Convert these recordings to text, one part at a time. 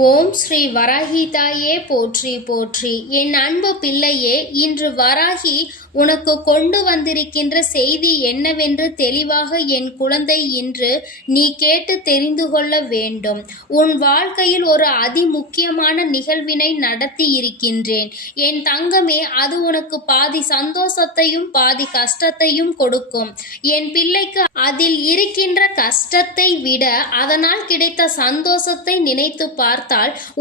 ஓம் ஸ்ரீ வராகி தாயே போற்றி போற்றி. என் அன்பு பிள்ளையே, இன்று வராகி உனக்கு கொண்டு வந்திருக்கின்ற செய்தி என்னவென்று தெளிவாக என் குழந்தை இன்று நீ கேட்டு தெரிந்து கொள்ள வேண்டும். உன் வாழ்க்கையில் ஒரு அதிமுக்கியமான நிகழ்வினை நடத்தி இருக்கின்றேன் என் தங்கமே. அது உனக்கு பாதி சந்தோஷத்தையும் பாதி கஷ்டத்தையும் கொடுக்கும். என் பிள்ளைக்கு அதில் இருக்கின்ற கஷ்டத்தை விட அதனால் கிடைத்த சந்தோஷத்தை நினைத்து பார்த்தால்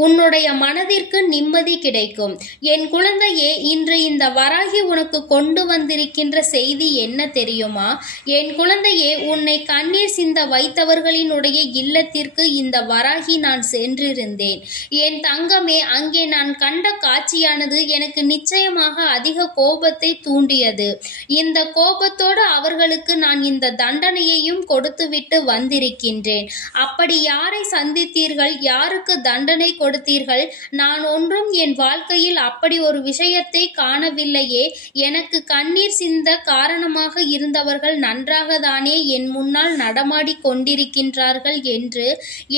உன்னுடைய மனதிற்கு நிம்மதி கிடைக்கும். என் குழந்தையே, இன்று இந்த வராகி உனக்கு கொண்டு வந்திருக்கின்ற செய்தி என்ன தெரியுமா? என் குழந்தையே, உன்னை கண்ணீர் சிந்த வைத்தவர்களினுடைய இல்லத்திற்கு இந்த வராகி நான் சென்றிருந்தேன். என் தங்கமே, அங்கே நான் கண்ட காட்சியானது எனக்கு நிச்சயமாக அதிக கோபத்தை தூண்டியது. இந்த கோபத்தோடு அவர்களுக்கு நான் இந்த தண்டனையையும் கொடுத்துவிட்டு வந்திருக்கின்றேன். அப்படி யாரை சந்தித்தீர்கள்? யாருக்கு தண்டனை கொடுத்தீர்கள்? நான் ஒன்றும் என் வாழ்க்கையில் அப்படி ஒரு விஷயத்தை காணவில்லையே. எனக்கு கண்ணீர் சிந்த காரணமாக இருந்தவர்கள் நன்றாக தானே என் முன்னால் நடமாடி கொண்டிருக்கின்றார்கள் என்று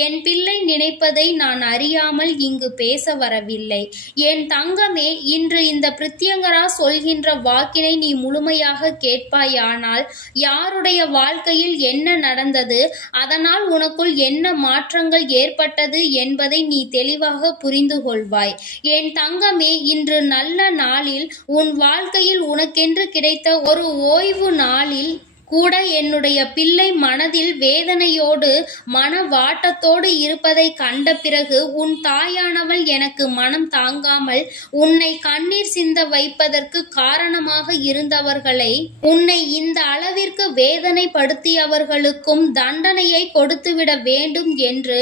என் பிள்ளை நினைப்பதை நான் அறியாமல் இங்கு பேச வரவில்லை. என் தங்கமே, இன்று இந்த பிரித்யங்கரா சொல்கின்ற வாக்கினை நீ முழுமையாக கேட்பாயானால் யாருடைய வாழ்க்கையில் என்ன நடந்தது, அதனால் உனக்குள் என்ன மாற்றங்கள் ஏற்பட்டது என்பதை நீ தெளிவாக புரிந்து கொள்வாய். என் தங்கமே, இன்று நல்ல நாளில் உன் வாழ்க்கையில் உனக்கென்று கிடைத்த ஒரு ஓய்வு நாளில் கூட என்னுடைய பிள்ளை மனதில் வேதனையோடு மன வாட்டத்தோடு இருப்பதை கண்ட பிறகு உன் தாயானவள் எனக்கு மனம் தாங்காமல் உன்னை கண்ணீர் சிந்த வைப்பதற்கு காரணமாக இருந்தவர்களை, உன்னை இந்த அளவிற்கு வேதனைப்படுத்தியவர்களுக்கும் தண்டனையை கொடுத்துவிட வேண்டும் என்று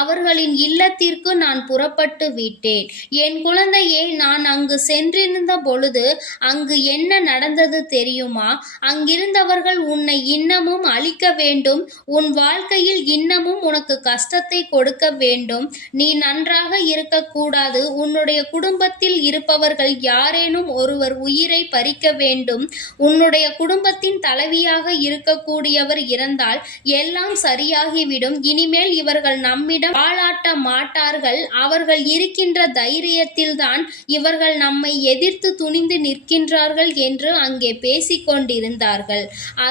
அவர்களின் இல்லத்திற்கு நான் புறப்பட்டு விட்டேன். என் குழந்தையே, நான் அங்கு சென்றிருந்த பொழுது அங்கு என்ன நடந்தது தெரியுமா? அங்கிருந்தவர்கள் உன்னை இன்னமும் அழிக்க வேண்டும், உன் வாழ்க்கையில் இன்னமும் உனக்கு கஷ்டத்தை கொடுக்க வேண்டும், நீ நன்றாக இருக்கக்கூடாது, உன்னுடைய குடும்பத்தில் இருப்பவர்கள் யாரேனும் ஒருவர் உயிரை பறிக்க வேண்டும், உன்னுடைய குடும்பத்தின் தலைவியாக இருக்கக்கூடியவர் இறந்தால் எல்லாம் சரியாகிவிடும், இனிமேல் இவர்கள் நம்மிடம் வாழாட்ட மாட்டார்கள், அவர்கள் இருக்கின்ற தைரியத்தில்தான் இவர்கள் நம்மை எதிர்த்து துணிந்து நிற்கின்றார்கள் என்று அங்கே பேசிக்கொண்டிருந்தார்கள்.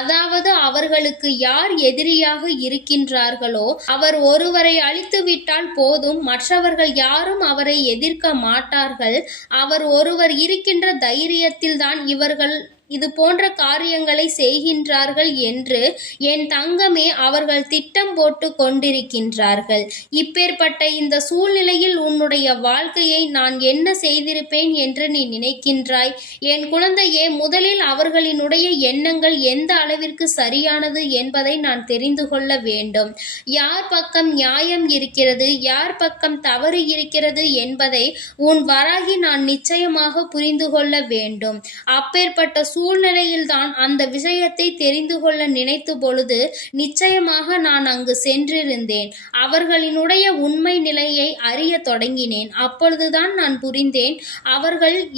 அதாவது அவர்களுக்கு யார் எதிரியாக இருக்கின்றார்களோ அவர் ஒருவரை அழித்து விட்டால் போதும், மற்றவர்கள் யாரும் அவரை எதிர்க்க மாட்டார்கள். அவர் ஒருவர் இருக்கின்ற தைரியத்தில்தான் இவர்கள் இது போன்ற காரியங்களை செய்கின்றார்கள் என்று என் தங்கமே அவர்கள் திட்டம் போட்டு கொண்டிருக்கின்றார்கள். இப்பேற்பட்ட இந்த சூழ்நிலையில் உன்னுடைய வாழ்க்கையை நான் என்ன செய்திருப்பேன் என்று நீ நினைக்கின்றாய்? என் குழந்தையே, முதலில் அவர்களினுடைய எண்ணங்கள் எந்த அளவிற்கு சரியானது என்பதை நான் தெரிந்து கொள்ள வேண்டும். யார் பக்கம் நியாயம் இருக்கிறது, யார் பக்கம் தவறு இருக்கிறது என்பதை உன் வராகி நான் நிச்சயமாக புரிந்து கொள்ள வேண்டும். அப்பேற்பட்ட சூழ்நிலையில்தான் அந்த விஷயத்தை தெரிந்து கொள்ள நினைத்த பொழுது நிச்சயமாக நான் அங்கு சென்றிருந்தேன். அவர்களினுடைய உண்மை நிலையை அறிய தொடங்கினேன். அப்பொழுதுதான் நான் புரிந்தேன்,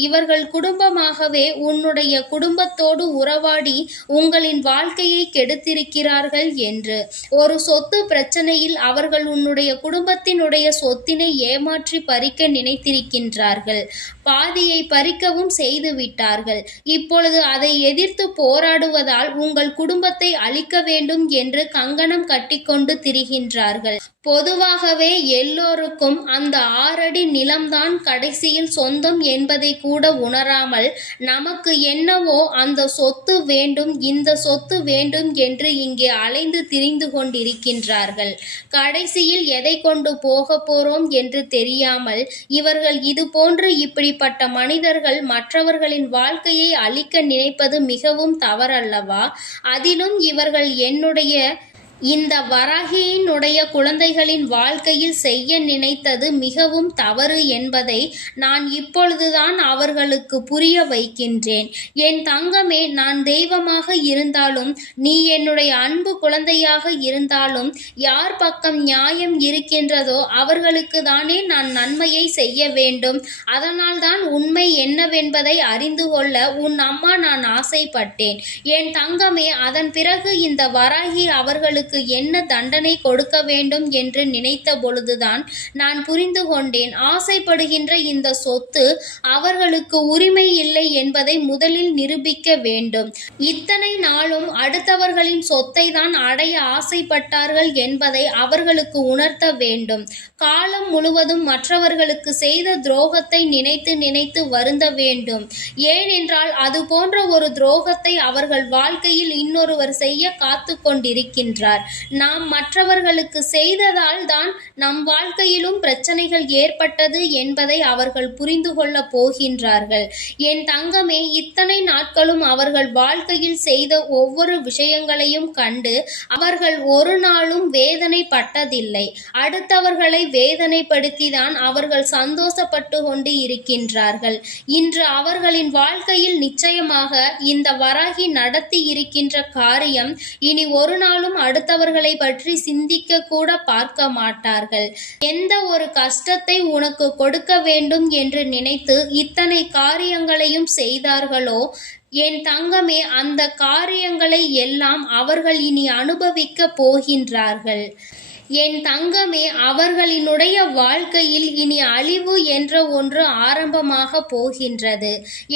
இவர்கள் குடும்பமாகவே உன்னுடைய குடும்பத்தோடு உறவாடி உங்களின் வாழ்க்கையை கெடுத்திருக்கிறார்கள் என்று. ஒரு சொத்து பிரச்சனையில் அவர்கள் உன்னுடைய குடும்பத்தினுடைய சொத்தினை ஏமாற்றி பறிக்க நினைத்திருக்கின்றார்கள். பாதியை பறிக்கவும் செய்து விட்டார்கள். இப்பொழுது அதை எதிர்த்து போராடுவதால் உங்கள் குடும்பத்தை அழிக்க வேண்டும் என்று கங்கணம் கட்டிக்கொண்டு திரிகின்றார்கள். பொதுவாகவே எல்லோருக்கும் அந்த 6 அடி நிலம்தான் கடைசியில் சொந்தம் என்பதை கூட உணராமல் நமக்கு என்னவோ அந்த சொத்து வேண்டும், இந்த சொத்து வேண்டும் என்று இங்கே அலைந்து திரிந்து கொண்டிருக்கின்றார்கள். கடைசியில் எதை கொண்டு போக போறோம் என்று தெரியாமல் இவர்கள் இது போன்று இப்படிப்பட்ட மனிதர்கள் மற்றவர்களின் வாழ்க்கையை அழிக்க நினைப்பது மிகவும் தவறல்லவா? அதிலும் இவர்கள் என்னுடைய இந்த வராகியினுடைய குழந்தைகளின் வாழ்க்கையில் செய்ய நினைத்தது மிகவும் தவறு என்பதை நான் இப்பொழுதுதான் அவர்களுக்கு புரிய வைக்கின்றேன். என் தங்கமே, நான் தெய்வமாக இருந்தாலும் நீ என்னுடைய அன்பு குழந்தையாக இருந்தாலும் யார் பக்கம் நியாயம் இருக்கின்றதோ அவர்களுக்கு தானே நான் நன்மையை செய்ய வேண்டும். அதனால்தான் உண்மை என்னவென்பதை அறிந்து கொள்ள உன் அம்மா நான் ஆசைப்பட்டேன். என் தங்கமே, அதன் பிறகு இந்த வராகி அவர்களுக்கு அவர்களுக்கு என்ன தண்டனை கொடுக்க வேண்டும் என்று நினைத்த பொழுதுதான் நான் புரிந்து கொண்டேன். ஆசைப்படுகின்ற இந்த சொத்து அவர்களுக்கு உரிமை இல்லை என்பதை முதலில் நிரூபிக்க வேண்டும். இத்தனை நாளும் அடுத்தவர்களின் சொத்தை தான் அடைய ஆசைப்பட்டார்கள் என்பதை அவர்களுக்கு உணர்த்த வேண்டும். காலம் முழுவதும் மற்றவர்களுக்கு செய்த துரோகத்தை நினைத்து நினைத்து வருந்த வேண்டும். ஏனென்றால் அது போன்ற ஒரு துரோகத்தை அவர்கள் வாழ்க்கையில் இன்னொருவர் செய்ய காத்து கொண்டிருக்கின்றார். நாம் மற்றவர்களுக்கு செய்ததால் தான் நம் வாழ்க்கையிலும் பிரச்சனைகள் ஏற்பட்டது என்பதை அவர்கள் புரிந்து கொள்ள போகின்றார்கள். என் தங்கமே, இத்தனை நாட்களும் அவர்கள் வாழ்க்கையில் செய்த ஒவ்வொரு விஷயங்களையும் கண்டு அவர்கள் ஒரு நாளும் வேதனைப்பட்டதில்லை. அடுத்தவர்களை வேதனைப்படுத்திதான் அவர்கள் சந்தோஷப்பட்டு கொண்டு இருக்கின்றார்கள். இன்று அவர்களின் வாழ்க்கையில் நிச்சயமாக இந்த வராகி நடத்தி இருக்கின்ற காரியம் இனி ஒரு நாளும் அடுத்தவர்களை பற்றி சிந்திக்க கூட பார்க்க மாட்டார்கள். எந்த ஒரு கஷ்டத்தை உனக்கு கொடுக்க வேண்டும் என்று நினைத்து இத்தனை காரியங்களையும் செய்தார்களோ என் தங்கமே, அந்த காரியங்களை எல்லாம் அவர்கள் இனி அனுபவிக்க போகின்றார்கள். என் தங்கமே, அவர்களினுடைய வாழ்க்கையில் இனி அழிவு என்ற ஒன்று ஆரம்பமாக போகின்றது.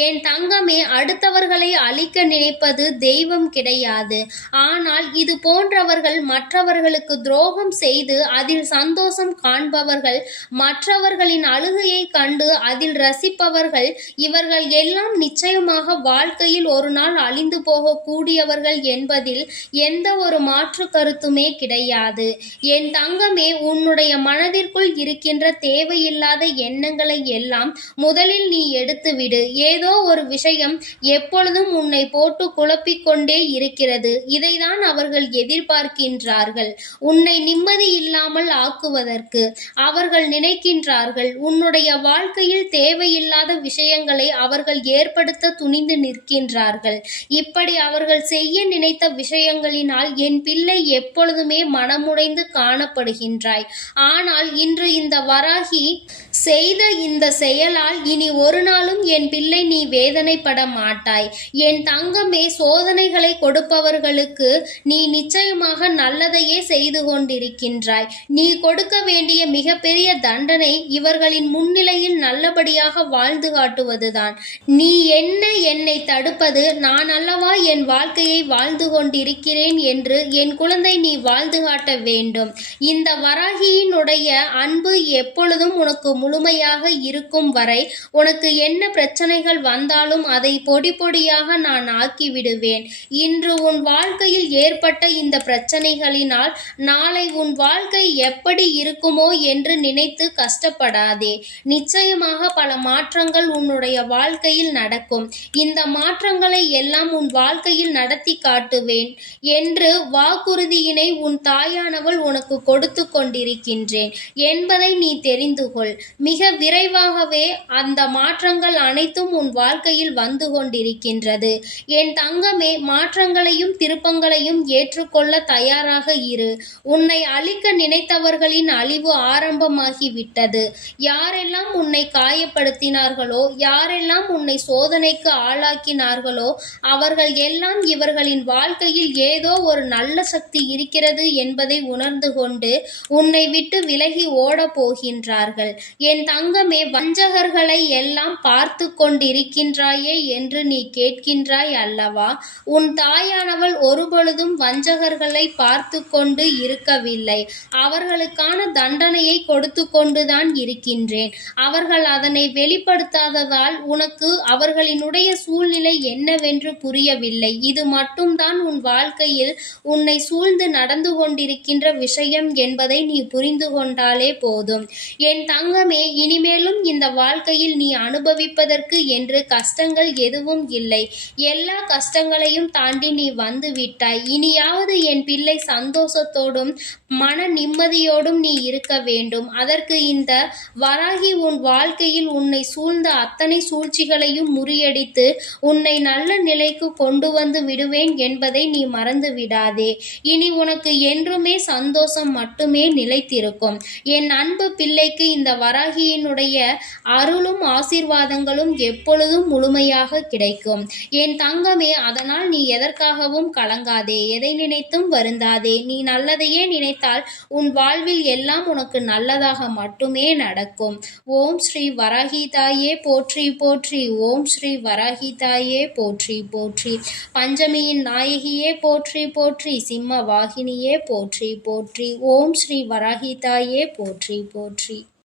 என் தங்கமே, அடுத்தவர்களை அழிக்க நினைப்பது தெய்வம் கிடையாது. ஆனால் இது போன்றவர்கள் மற்றவர்களுக்கு துரோகம் செய்து அதில் சந்தோஷம் காண்பவர்கள், மற்றவர்களின் அழுகையை கண்டு அதில் ரசிப்பவர்கள், இவர்கள் எல்லாம் நிச்சயமாக வாழ்க்கையில் ஒரு நாள் அழிந்து போக கூடியவர்கள் என்பதில் எந்த ஒரு மாற்று கருத்துமே கிடையாது. என் தங்கமே, உன்னுடைய மனதிற்குள் இருக்கின்ற தேவையில்லாத எண்ணங்களை எல்லாம் முதலில் நீ எடுத்துவிடு. ஏதோ ஒரு விஷயம் எப்பொழுதும் உன்னை போட்டு குழப்பிக் கொண்டே இருக்கிறது. இதைதான் அவர்கள் எதிர்பார்க்கின்றார்கள். உன்னை நிம்மதி இல்லாமல் ஆக்குவதற்கு அவர்கள் நினைக்கின்றார்கள். உன்னுடைய வாழ்க்கையில் தேவையில்லாத விஷயங்களை அவர்கள் ஏற்படுத்த துணிந்து நிற்கின்றார்கள். இப்படி அவர்கள் செய்ய நினைத்த விஷயங்களினால் என் பிள்ளை எப்பொழுதுமே மனமுடைந்து காணப்படுகின்றாய். ஆனால் இன்று இந்த வராகி செய்த இந்த செயலால் இனி ஒரு நாளும் என் பிள்ளை நீ வேதனைப்பட மாட்டாய். என் தங்கமே, சோதனைகளை கொடுப்பவர்களுக்கு நீ நிச்சயமாக நல்லதையே செய்து கொண்டிருக்கின்றாய். நீ கொடுக்க வேண்டிய மிகப்பெரிய தண்டனை இவர்களின் முன்னிலையில் நல்லபடியாக வாழ்ந்து காட்டுவதுதான். நீ என்ன என்னை தடுப்பது? நான் அல்லவா என் வாழ்க்கையை வாழ்ந்து கொண்டிருக்கிறேன் என்று என் குழந்தை நீ வாழ்ந்து காட்ட வேண்டும். இந்த வராகியினுடைய அன்பு எப்பொழுதும் உனக்கு முழுமையாக இருக்கும் வரை உனக்கு என்ன பிரச்சனைகள் வந்தாலும் அதை பொடி பொடியாக நான் ஆக்கிவிடுவேன். இன்று உன் வாழ்க்கையில் ஏற்பட்ட இந்த பிரச்சனைகளினால் நாளை உன் வாழ்க்கை எப்படி இருக்குமோ என்று நினைத்து கஷ்டப்படாதே. நிச்சயமாக பல மாற்றங்கள் உன்னுடைய வாழ்க்கையில் நடக்கும். இந்த மாற்றங்களை எல்லாம் உன் வாழ்க்கையில் நடத்தி காட்டுவேன் என்று வாக்குறுதியினை உன் தாயானவள் உனக்கு கொடுத்து கொண்டிருக்கின்றேன் என்பதை நீ தெரிந்து கொள். மிக விரைவாகவே அந்த மாற்றங்கள் அனைத்தும் உன் வாழ்க்கையில் வந்து கொண்டிருக்கின்றது. என் தங்கமே, மாற்றங்களையும் திருப்பங்களையும் ஏற்றுக்கொள்ள தயாராக இரு. உன்னை அழிக்க நினைத்தவர்களின் அழிவு ஆரம்பமாகிவிட்டது. யாரெல்லாம் உன்னை காயப்படுத்தினார்களோ, யாரெல்லாம் உன்னை சோதனைக்கு ஆளாக்கினார்களோ அவர்கள் எல்லாம் இவர்களின் வாழ்க்கையில் ஏதோ ஒரு நல்ல சக்தி இருக்கிறது என்பதை உணர்ந்து கொண்டு உன்னை விட்டு விலகி ஓட போகின்றார்கள். என் தங்கமே, வஞ்சகர்களை எல்லாம் பார்த்து கொண்டிருக்கின்றாயே என்று நீ கேட்கின்றாய் அல்லவா? உன் தாயானவள் ஒருபொழுதும் வஞ்சகர்களை பார்த்து கொண்டு இருக்கவில்லை. அவர்களுக்கான தண்டனையை கொடுத்து கொண்டுதான் இருக்கின்றேன். அவர்கள் அதனை வெளிப்படுத்தாததால் உனக்கு அவர்களினுடைய சூழ்நிலை என்னவென்று புரியவில்லை. இது மட்டும்தான் உன் வாழ்க்கையில் உன்னை சூழ்ந்து நடந்து கொண்டிருக்கின்ற விஷயம் என்பதை நீ புரிந்து கொண்டாலே போதும். என் தங்கமே, இனிமேலும் இந்த வாழ்க்கையில் நீ அனுபவிப்பதற்கு என்று கஷ்டங்கள் எதுவும் இல்லை. எல்லா கஷ்டங்களையும் தாண்டி நீ வந்து விட்டாய். இனியாவது என் பிள்ளை சந்தோஷத்தோடும் மன நிம்மதியோடும் நீ இருக்க வேண்டும். அதற்கு இந்த வராகி உன் வாழ்க்கையில் உன்னை சூழ்ந்த அத்தனை சூழ்ச்சிகளையும் முறியடித்து உன்னை நல்ல நிலைக்கு கொண்டு வந்து விடுவேன் என்பதை நீ மறந்து விடாதே. இனி உனக்கு என்றுமே சந்தோஷம் மட்டுமே நிலைத்திருக்கும். என் அன்பு பிள்ளைக்கு இந்த வராகி வராகியினுடைய அருளும் ஆசீர்வாதங்களும் எப்பொழுதும் முழுமையாக கிடைக்கும். என் தங்கமே, அதனால் நீ எதற்காகவும் கலங்காதே, எதை நினைத்தும் வருந்தாதே. நீ நல்லதையே நினைத்தால் உன் வாழ்வில் எல்லாம் உனக்கு நல்லதாக மட்டுமே நடக்கும். ஓம் ஸ்ரீ வராகி தாயே போற்றி போற்றி. ஓம் ஸ்ரீ வராகி தாயே போற்றி போற்றி. பஞ்சமியின் நாயகியே போற்றி போற்றி. சிம்ம வாகினியே போற்றி போற்றி. ஓம் ஸ்ரீ வராகி தாயே போற்றி போற்றி.